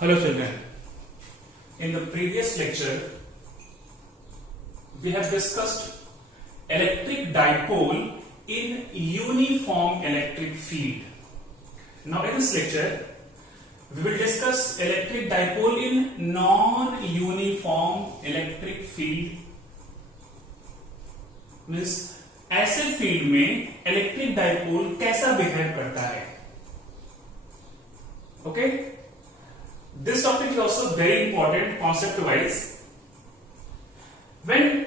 Hello children, in the previous lecture we have discussed electric dipole in uniform electric field. Now in this lecture we will discuss electric dipole in non-uniform electric field. Means ऐसे field में electric dipole कैसा behave करता है. Okay, this topic is also very important concept wise. When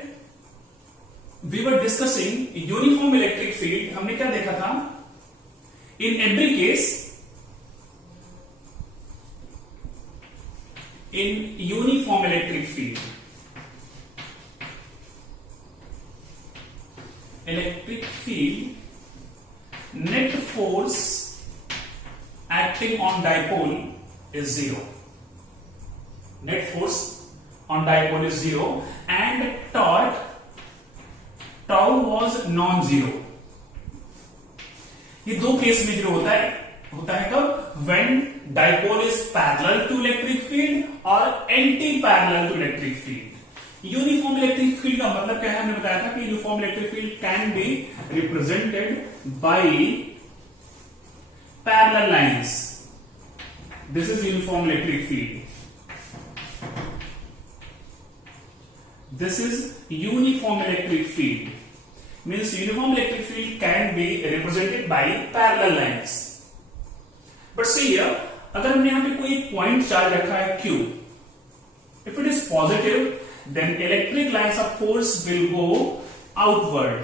we were discussing uniform electric field, हमने क्या देखा था? In every case, in uniform electric field, electric field net force acting on dipole is zero. Net force on dipole is zero and tau was non-zero. ये दो case में जो होता है कब? when dipole is parallel to electric field और anti-parallel to electric field. Uniform electric field का मतलब क्या है? हमने बताया था कि uniform electric field can be represented by parallel lines. This is uniform electric field. This is uniform electric field. Means uniform electric field can be represented by parallel lines. But see here, अगर हमने यहां पे कोई point charge रखा है Q, if it is positive, then electric lines of force will go outward.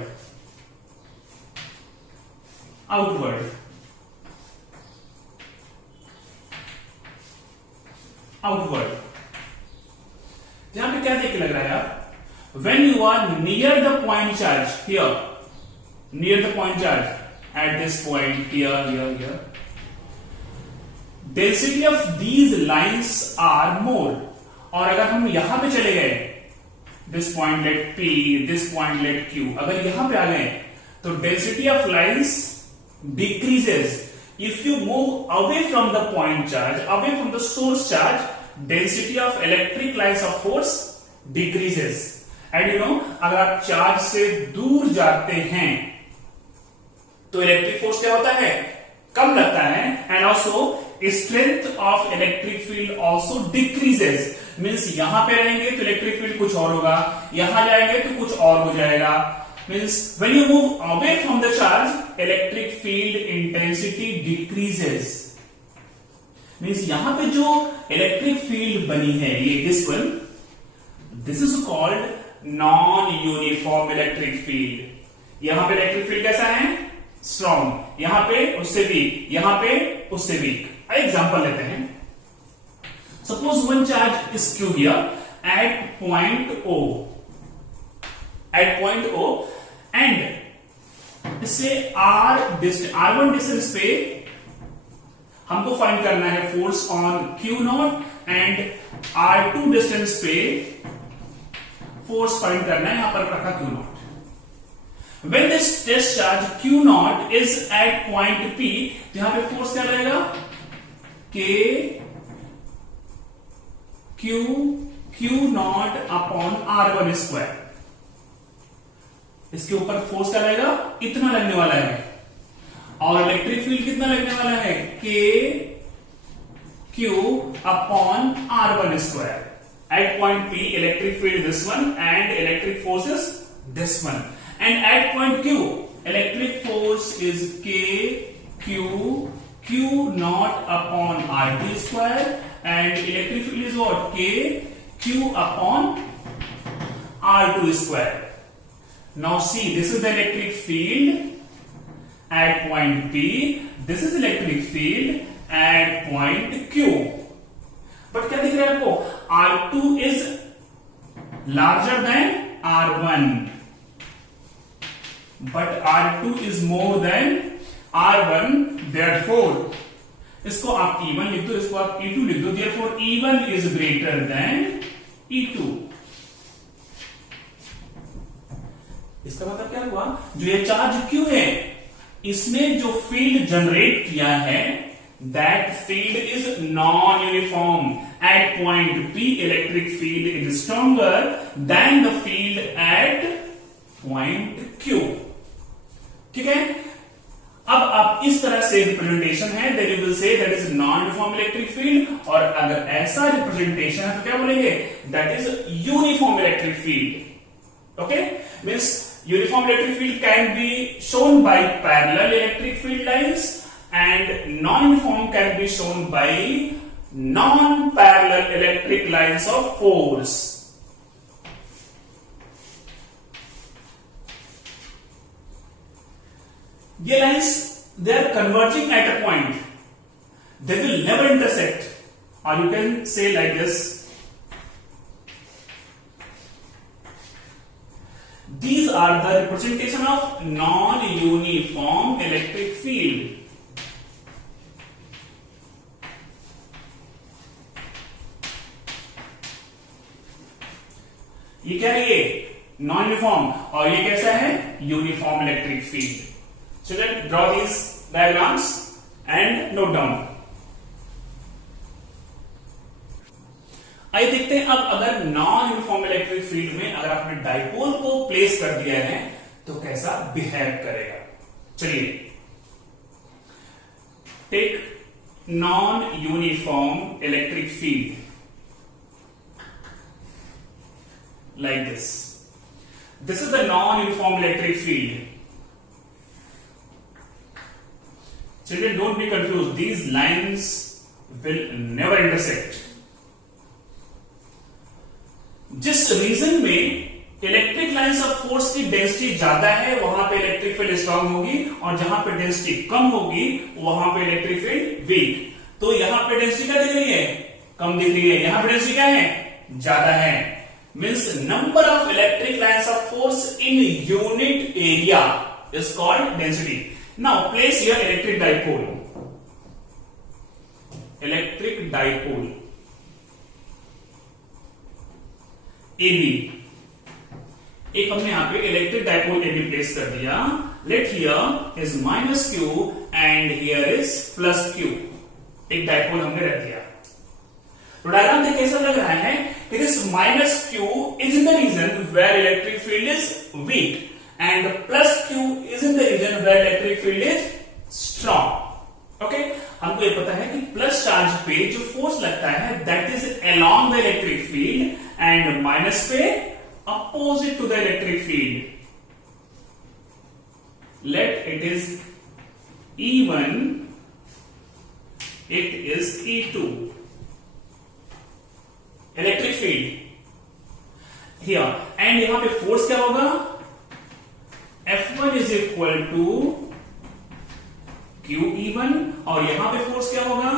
यहां पे क्या देख के लग रहा है आप? When you are near the point charge here, near the point charge at this point here, density of these lines are more. और अगर हम यहां पे चले गए, this point let P, this point let Q, अगर यहां पे आ गए तो density of lines decreases. If you move away from the point charge, away from the source charge, density of electric lines of force decreases. And you know, अगर आप charge से दूर जाते हैं तो इलेक्ट्रिक फोर्स क्या होता है? कम लगता है. And also strength of electric field also decreases. Means यहां पे रहेंगे तो इलेक्ट्रिक फील्ड कुछ और होगा, यहां जाएंगे तो कुछ और हो जाएगा. Means when you move away from the charge, electric field intensity decreases. Means यहां पे जो इलेक्ट्रिक फील्ड बनी है, ये this one, this is called non uniform electric field. यहां पे इलेक्ट्रिक फील्ड कैसा है? स्ट्रॉन्ग. यहां पे उससे वीक, यहां पे उससे वीक. एग्जांपल लेते हैं. Suppose one charge is Q here at point O, and इससे R1 डिस्टेंस पे हमको फाइंड करना है force on Q not and R2 distance पे फोर्स फाइंड करना है. यहां पर रखा Q not. When this test charge Q not is at point P, यहां पे फोर्स क्या रहेगा? Q not upon R1 square. इसके ऊपर फोर्स क्या लगेगा? इतना लगने वाला है. और इलेक्ट्रिक फील्ड कितना लगने वाला है? Q upon R1 square. At point P, electric field this one and electric force is this one. And at point Q, electric force is Q not upon R2 square. And electric field is what? Q upon R2 square. Now see, this is the electric field at point P. This is electric field at point Q. But क्या दिख रहा है आपको? R2 is larger than R1. But R2 is more than R1. Therefore, इसको आप E1 लिख दो, इसको आप E2 लिख दो. Therefore E1 is greater than E2. इसका मतलब क्या हुआ? जो ये चार्ज Q है, इसने जो फील्ड जनरेट किया है that field is non-uniform. At point P, electric field is stronger than the field at point Q. ठीक है, अब आप इस तरह से रिप्रेजेंटेशन है, then you will say that is non uniform electric field, और अगर ऐसा रिप्रेजेंटेशन है तो क्या बोलेंगे, that is uniform electric field. Okay, means uniform electric field can be shown by parallel electric field lines and non-uniform can be shown by non-parallel electric lines of force. These lines, they are converging at a point. They will never intersect, or you can say like this. These are the representation of non-uniform electric field. ये क्या है, ये non uniform, और ये कैसा है, uniform electric field. Children, draw these diagrams and note down. आइए देखते हैं अब अगर नॉन यूनिफॉर्म इलेक्ट्रिक फील्ड में अगर आपने डाइपोल को प्लेस कर दिया है तो कैसा बिहेव करेगा. चलिए, take non uniform electric field like this. This is the non-uniform electric field. Children, don't be confused. These lines will never intersect. जिस रीजन में इलेक्ट्रिक लाइंस ऑफ फोर्स की डेंसिटी ज्यादा है वहां पे इलेक्ट्रिक फील्ड स्ट्रांग होगी, और जहां पे डेंसिटी कम होगी वहां पे इलेक्ट्रिक फील्ड वीक. तो यहां पे डेंसिटी क्या दिख रही है, कम दिख रही है, यहां पे डेंसिटी क्या है, ज्यादा है. Means number of electric lines of force in unit area is called density. Now place here electric dipole. Electric dipole AB. एक हमने यहां पे इलेक्ट्रिक डाइपोल AB प्लेस कर दिया. Let here is minus Q and here is plus Q. एक dipole हमने रख दिया. तो डायग्राम देख कैसा लग रहा है, this minus Q is in the region where electric field is weak and plus Q is in the region where electric field is strong. Okay, हमको ये पता है कि प्लस चार्ज पे जो फोर्स लगता है that is along the electric field and minus पे opposite to the electric field. Let it is E1, it is E2. Electric field here, and यहां पे फोर्स क्या होगा, F1 is equal to QE1, और यहां पे फोर्स क्या होगा,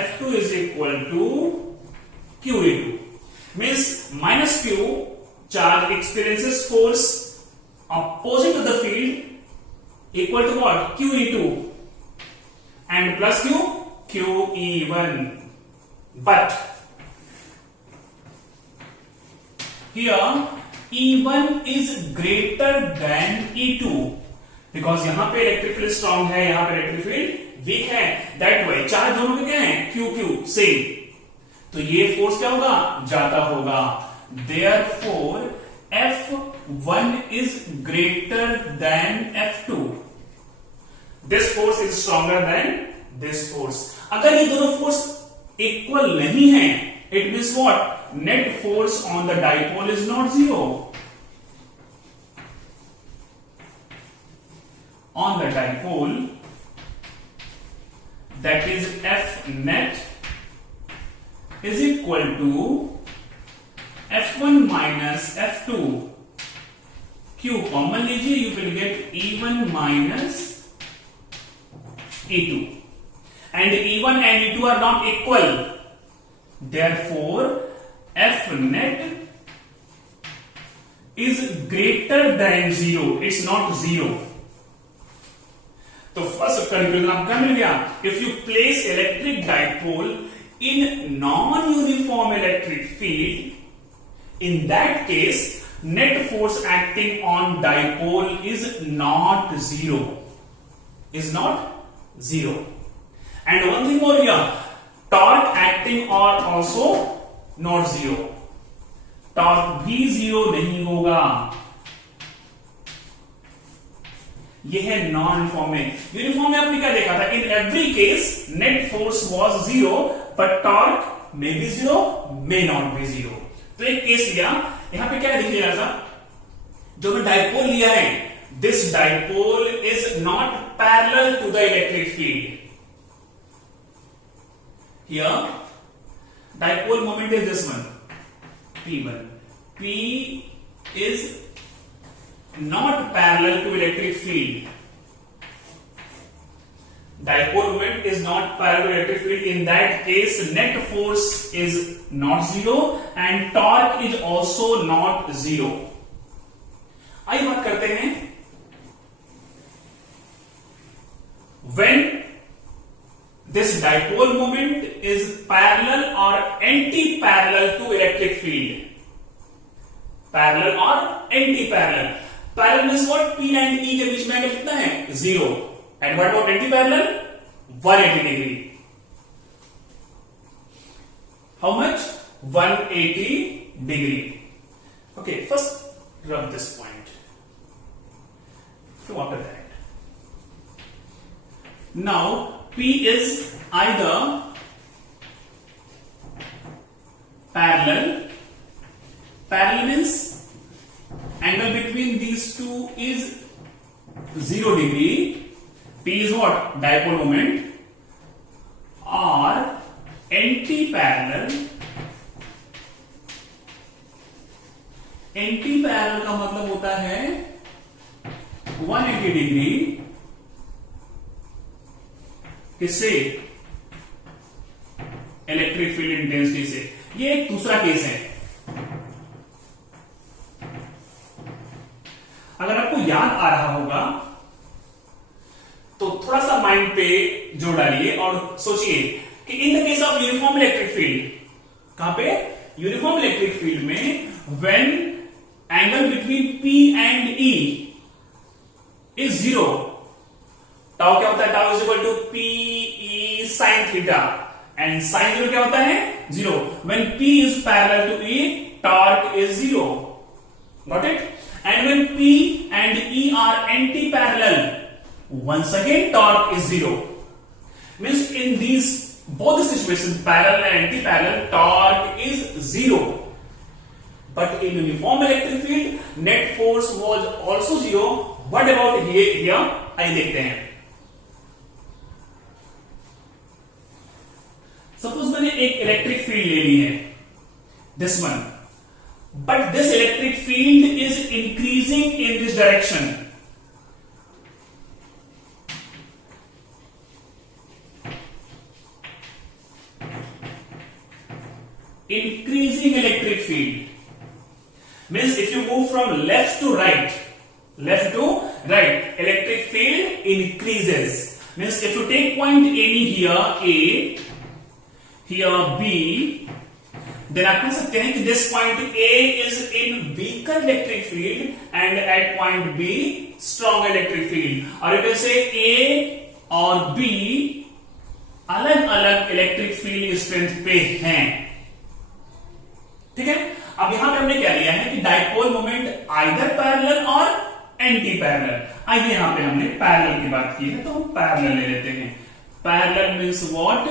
F2 is equal to QE2. Means minus Q charge experiences force opposite to the field equal to what, QE2, and plus Q, QE1. But here E1 is greater than E2 because यहां पे electric field strong है, यहां पे electric field weak है. That why charge दोनों के क्या है, QQ सेम. तो ये फोर्स क्या होगा, ज्यादा होगा. Therefore F1 is greater than F2. This force is stronger than this force. अगर ये दोनों फोर्स इक्वल नहीं है, it means what, net force on the dipole is not zero. On the dipole, that is F net is equal to F1 minus F2. Q common लीजिए, you will get E1 minus E2, and E1 and E2 are not equal. Therefore F net is greater than 0. It's not 0. तो first conclusion आपका मिल गया. If you place electric dipole in non uniform electric field, in that case net force acting on dipole is not zero. And one thing more here, torque acting are also not zero. Torque भी zero नहीं होगा. यह है non uniform में. Uniform में आपने क्या देखा था, in every case net force was zero but torque may be zero may not be zero. तो एक केस लिया, यहां पे क्या देखिएगा था, जो मैं डाइपोल लिया है, this dipole is not parallel to the electric field. Here dipole moment is this one P1. P is not parallel to electric field. Dipole moment is not parallel to electric field. In that case, net force is not zero and torque is also not zero. आइए बात करते हैं when this dipole moment is parallel or anti-parallel to electric field. Parallel or anti-parallel. Parallel means what? P and E के बीच में angle कितना है? 0. And what about anti-parallel? 180 degree. How much? 180 degree. Okay, first rub this point. So after that. Now P is either parallel. Parallel means angle between these two is 0 degree. P is what? Dipole moment. Or anti-parallel. Anti-parallel का मतलब होता है 180 degree किससे? Electric field intensity से. ये एक दूसरा case है. अगर आपको याद आ रहा होगा तो थोड़ा सा माइंड पे जोड़ डालिए और सोचिए कि in the case of uniform electric field, कहां पे? यूनिफॉर्म इलेक्ट्रिक फील्ड में when angle between P and E is 0, tau क्या होता है? Tau is equal to P E sin theta and sin 0 क्या होता है? 0. When P is parallel to E, torque is 0. Got it? And when P and E are anti-parallel, once again torque is 0. Means in these both the situations, parallel and anti-parallel, torque is 0. But in uniform electric field, net force was also 0. What about here? आइए देखते हैं. Suppose मैंने एक electric field ले ली है, this one. But this electric field is increasing in this direction. Increasing electric field means if you move from left to right, electric field increases. Means if you take point any here A, here B, then आप कह सकते हैं कि this point A is in weaker electric field and at point B strong electric field. और you can say A और B अलग अलग electric field strength पे हैं. ठीक है. अब यहां पे हमने क्या लिया है कि डाइपोल मोमेंट आइदर पैरेलल और एंटी पैरेलल. आइए यहां पे हमने पैरेलल की बात की है तो हम पैरेलल ले लेते हैं. Parallel means what?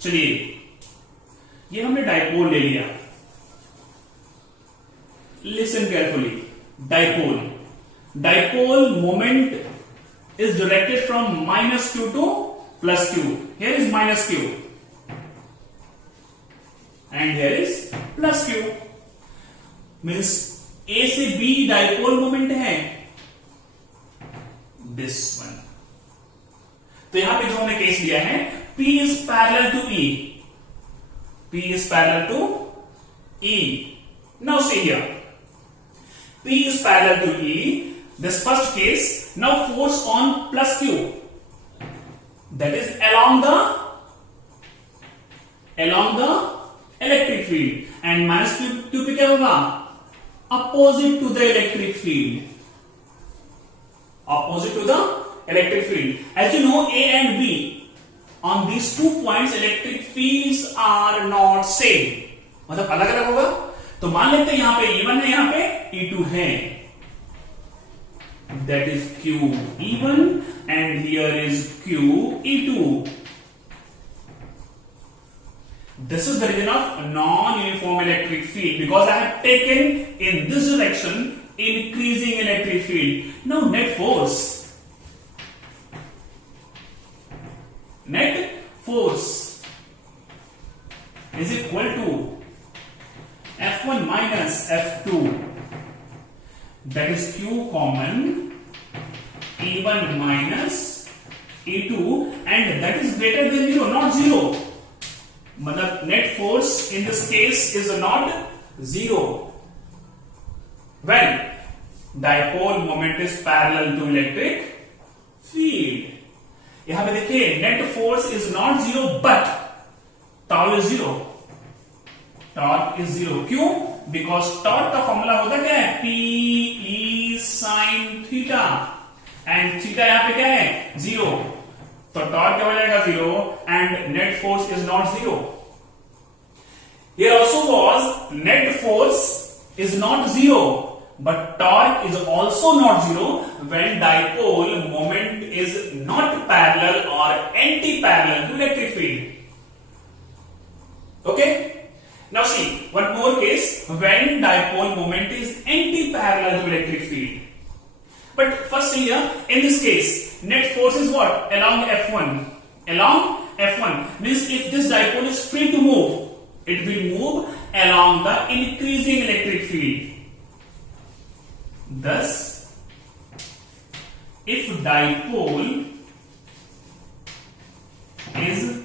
चलिए ये हमने डाइपोल ले लिया. Listen carefully. Dipole moment is directed from -q to +q. Here is -q and here is +q. Means A से B डाइपोल मोमेंट है this one. तो यहां पे जो हमने केस लिया है P is parallel to E. P is parallel to E. Now see here. P is parallel to E. This first case. Now force on +q. That is along the electric field. And -q पे क्या होगा? Opposite to the electric field. Opposite to the electric field. As you know, A and B, on these 2 points electric fields are not same. मतलब अलग अलग होगा. तो मान लेते हैं यहां पे E1 है, यहां पे E2 है. That is Q E1 and here is Q E2. This is the reason of non-uniform electric field, because I have taken in this direction increasing electric field. Now net force is equal to F1 minus F2, that is Q common E1 minus E2, and that is greater than 0, not 0. मतलब net force in this case is not 0 when dipole moment is parallel to electric field. यहां पे देखिए net force is not 0 but tau is 0. Torque is 0. क्यों? Because torque का formula होता क्या है? P E sin theta, and theta यहां पे क्या है? 0. तो टॉर्क क्या हो जाएगा? 0, and net force is not 0. Here also was net force is not 0, but torque is also not 0 when dipole moment is not parallel or anti-parallel to electric field. Okay? Now see, one more case when dipole moment is anti-parallel to electric field. But first here, in this case, net force is what? Along F1. Along F1 means if this dipole is free to move, it will move along the increasing electric field. Thus, if dipole is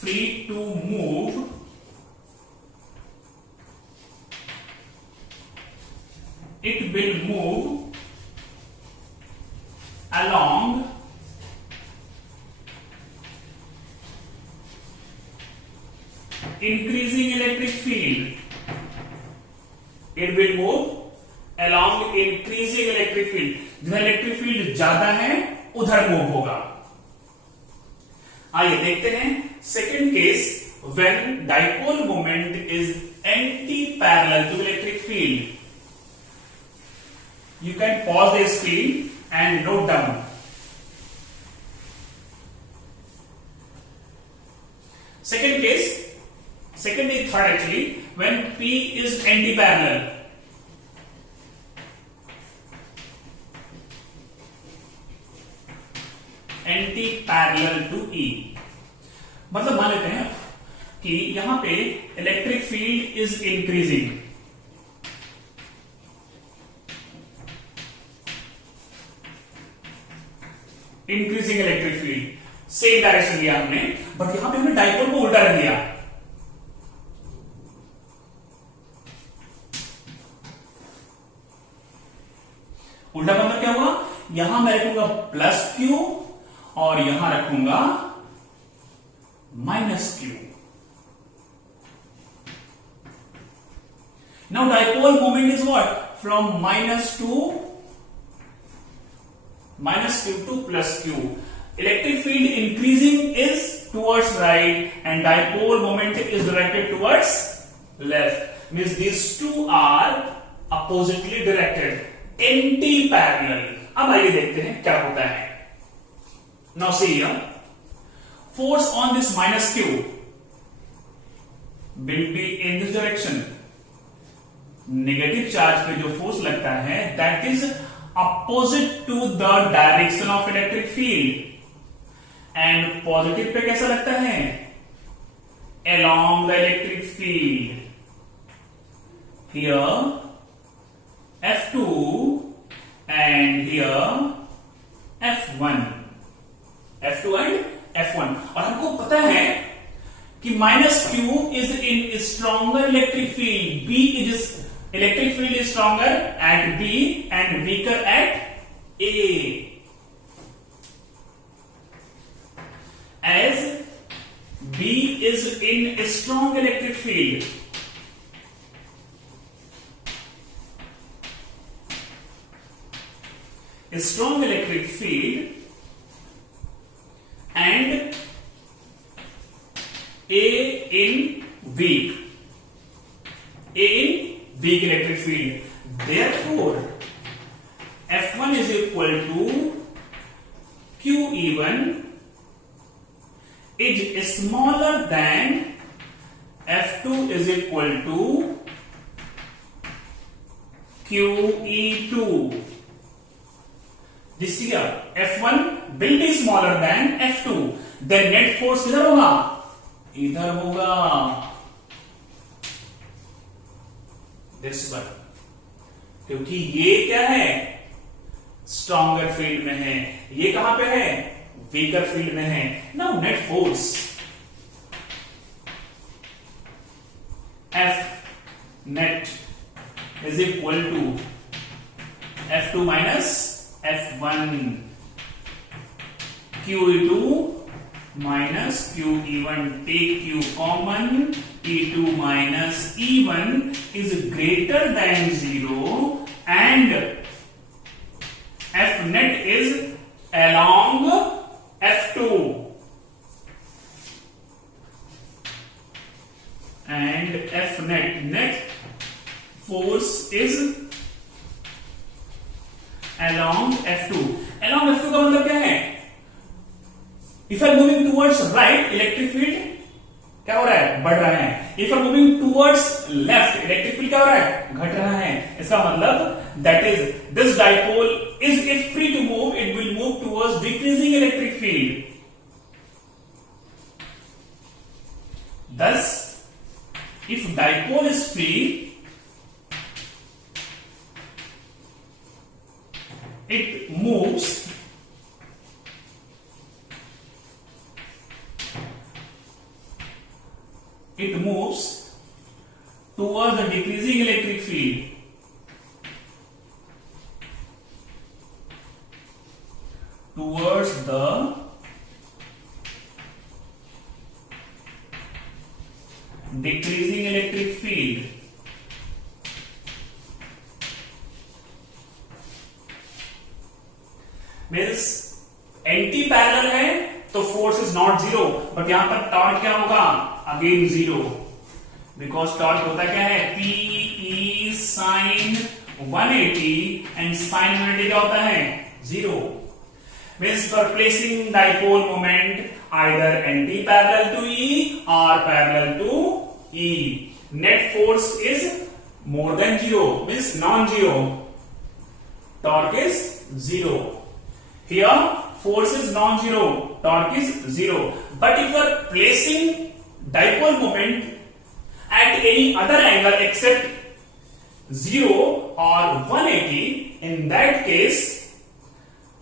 free to move it will move along increasing electric field. It will move along increasing electric field. जिधर electric field ज्यादा है उधर move होगा. आइए देखते हैं second case when dipole moment is anti parallel to electric field. You can pause the screen and note down. Second case, second is third actually, when P is anti-parallel. Anti-parallel to E. मतलब मान लेते हैं कि यहां पे electric field is increasing. Increasing electric field same direction लिया हमने, but यहां पे हमने डाइपोल को उल्टा रख दिया. उल्टा मतलब क्या हुआ? यहां मैं रखूंगा प्लस क्यू और यहां रखूंगा minus Q. Now dipole moment is what? From minus q to plus q. Electric field increasing is towards right and dipole moment is directed towards left. Means these two are oppositely directed, anti-parallel. अब आइए देखते हैं क्या होता है. Now see here, force on this minus q will be in this direction. Negative charge पे जो force लगता है that is opposite to the direction of electric field, and positive पे कैसा लगता है? Along the electric field. Here F2 and here F1. F2 and F1. और हमको पता है कि minus Q is in stronger electric field. B is electric field is stronger at B and weaker at A. As B is in a strong electric field, strong electric field and A in weak electric field. Therefore, F1 is equal to QE1 is smaller than F2 is equal to QE2. This here, F1 will be smaller than F2. Then net force किधर होगा? इधर होगा. This one. क्योंकि ये क्या है? Stronger field में है. ये कहां पे है? वीकर फील्ड में है. Now net force F net is equal to F2 minus F1 QE2 minus QE1. Take Q common. E2 minus E1 is greater than 0 and F net is along F2 and F net force is along F2. Along F2 का मतलब क्या है? If I am moving towards right, electric field क्या हो रहा है? बढ़ रहा है. If I am moving towards left, electric field क्या हो रहा है? घट रहा है. इसका मतलब that is this dipole is if free to move, it will move towards decreasing electric field. Thus, if dipole is free, it moves towards the decreasing electric field. Towards the decreasing electric field. Means anti parallel है तो force is not zero, but यहां पर torque क्या होगा? Again zero, because torque होता क्या है? P E sin 180 and sin 180 क्या होता है? Zero. Means for placing dipole moment either anti-parallel to E or parallel to E. Net force is more than zero, means non-zero. Torque is zero. Here force is non-zero, torque is zero. But if you are placing dipole moment at any other angle except 0 or 180, in that case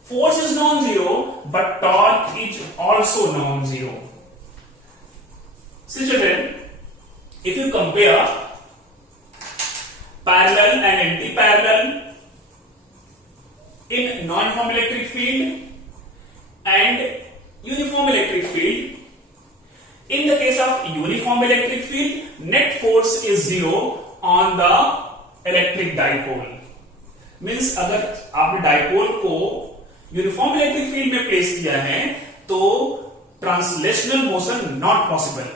force is non-zero, but torque is also non-zero. So children, if you compare parallel and anti-parallel in non-uniform electric field and uniform electric field, in the case of uniform electric field, net force is zero on the electric dipole. Means अगर आपने dipole को uniform electric field में place किया है तो translational motion not possible,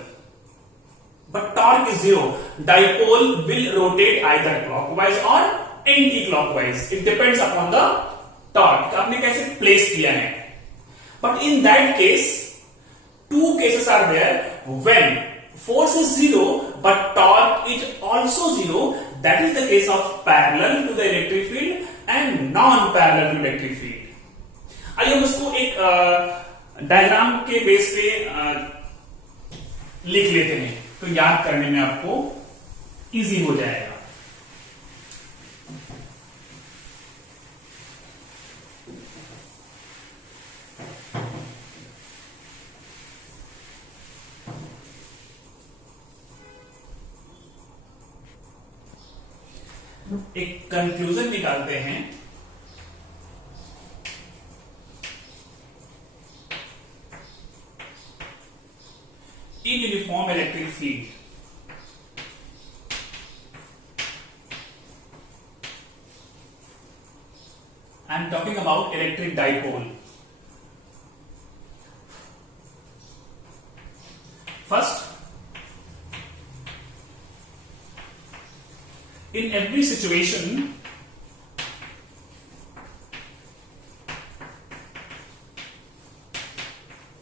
but torque is zero. Dipole will rotate either clockwise और anti clockwise. It depends upon the torque, आपने कैसे प्लेस किया है. But in that case two cases are there when force is zero but torque is also zero. That is the case of parallel to the electric field and non-parallel to electric field. आइए हम उसको एक diagram के base पे लिख लेते हैं तो याद करने में आपको इजी हो जाएगा. एक कंक्लूजन निकालते हैं. In uniform electric field, I I'm talking about electric dipole. First, in every situation,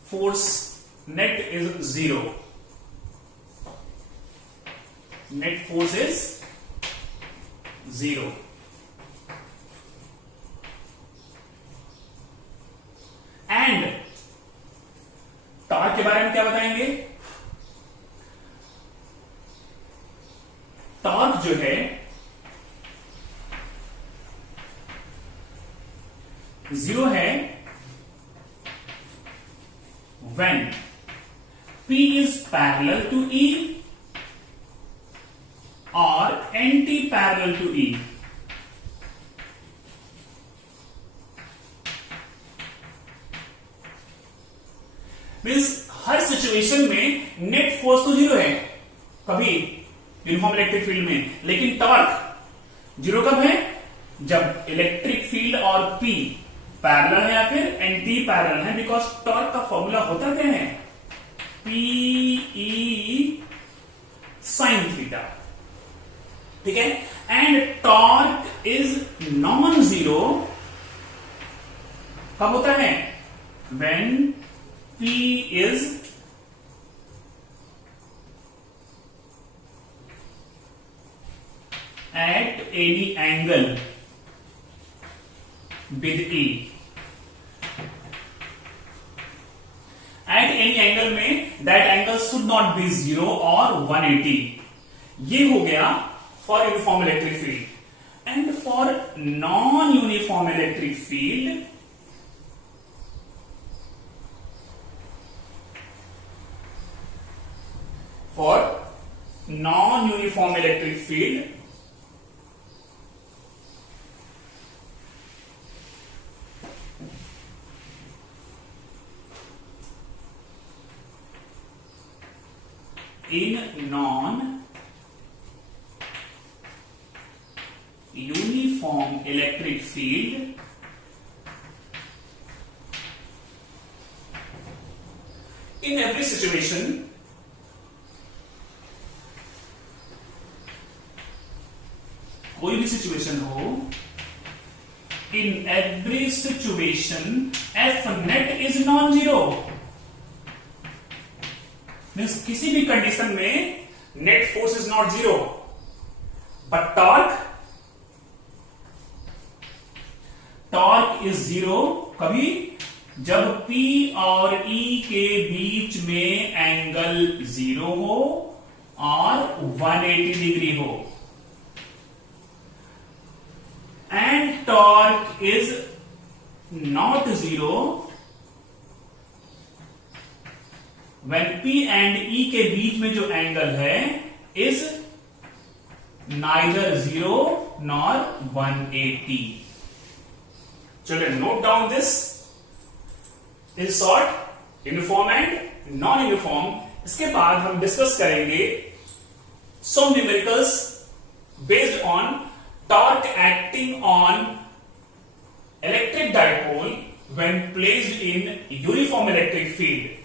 force net is zero. Net force is zero. And torque के बारे में क्या बताएंगे? टॉर्क जो है जीरो है when P is parallel to E or anti-parallel to E. Means her situation में net force तो जीरो है कभी यूनिफॉर्म इलेक्ट्रिक फील्ड में, लेकिन टॉर्क जीरो कब है? जब इलेक्ट्रिक फील्ड और P पैरेलल है या फिर एंटी पैरेलल है, बिकॉज टॉर्क का फॉर्मूला होता क्या है? PE sin theta. ठीक है. And torque is non zero कब होता है? When P is at any angle with E. At any angle में that angle should not be 0 or 180. ये हो गया for uniform electric field. And for non-uniform electric field, for non-uniform electric field, in non-uniform electric field, in every situation, कोई भी situation हो, in every situation F net is non zero. Means किसी भी condition में net force is not zero, but torque is zero कभी? जब P और E के बीच में एंगल जीरो हो और 180 डिग्री हो. And torque is not zero when P and E के बीच में जो एंगल है is neither 0 nor 180. Children, note down this. In short, uniform and non-uniform. इसके बाद हम डिस्कस करेंगे some numericals based on torque acting on electric dipole when placed in uniform electric field.